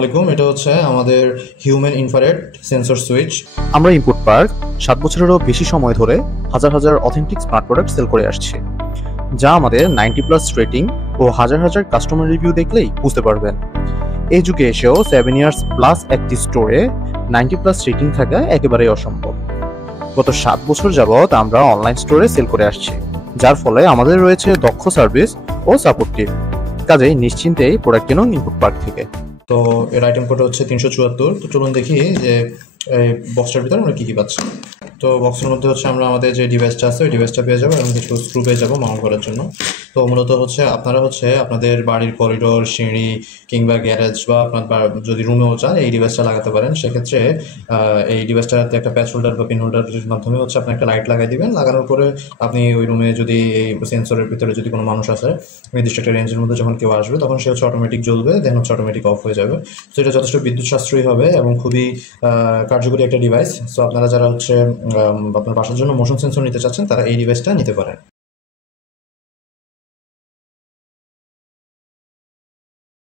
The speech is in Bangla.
আলাইকুম, এটা হচ্ছে আমাদের হিউম্যান ইনফ্রারেড সেন্সর সুইচ। আমরা ইনপুট পার্ক 7 বছরেরও বেশি সময় ধরে হাজার হাজার অথেন্টিক স্মার্ট প্রোডাক্ট সেল করে আসছে, যা আমাদের 90+ রেটিং ও হাজার হাজার কাস্টমার রিভিউ দেখলেই বুঝতে পারবেন। এই যুগে এসেও 7 ইয়ার্স প্লাস একটি স্টোরে 90+ রেটিং থাকা একেবারেই অসম্ভব। গত 7 বছর যাবৎ আমরা অনলাইন স্টোরে সেল করে আসছি, যার ফলে আমাদের রয়েছে দক্ষ সার্ভিস ও সাপোর্ট টিম। কাজেই নিশ্চিন্তেই প্রোডাক্ট কিনুন ইনপুট পার্ক থেকে। তো এর আইটেম কোড হচ্ছে 374। তো চলুন দেখি যে এই বক্সটার ভিতরে আমরা কী কী পাচ্ছি। তো বক্সের মধ্যে হচ্ছে আমরা আমাদের যে ডিভাইসটা আছে ওই ডিভাইসটা পেয়ে যাবো এবং কিছু স্ক্রু পেয়ে যাবো মাউন্ট করার জন্য। তো মূলত হচ্ছে আপনারা হচ্ছে আপনাদের বাড়ির করিডোর, সিঁড়ি কিংবা গ্যারেজ বা আপনার যদি রুমেও চান এই ডিভাইসটা লাগাতে পারেন। সেক্ষেত্রে এই ডিভাইসটাতে একটা প্যাচ হোল্ডার বা পিন হোল্ডারের মাধ্যমে হচ্ছে আপনি একটা লাইট লাগাই দিবেন। লাগানোর পরে আপনি ওই রুমে যদি এই সেন্সরের ভিতরে যদি কোনো মানুষ আসে নির্দিষ্ট একটা রেঞ্জের মধ্যে যখন কেউ আসবে তখন সে হচ্ছে অটোমেটিক জ্বলবে, দেন হচ্ছে অটোমেটিক অফ হয়ে যাবে। তো এটা যথেষ্ট বিদ্যুৎ সাশ্রয়ী হবে এবং খুবই কার্যকরী একটা ডিভাইস। সো আপনারা যারা হচ্ছে আপনার বাসার জন্য মোশন সেন্সর নিতে চাচ্ছেন তারা এই ডিভাইসটা নিতে পারেন।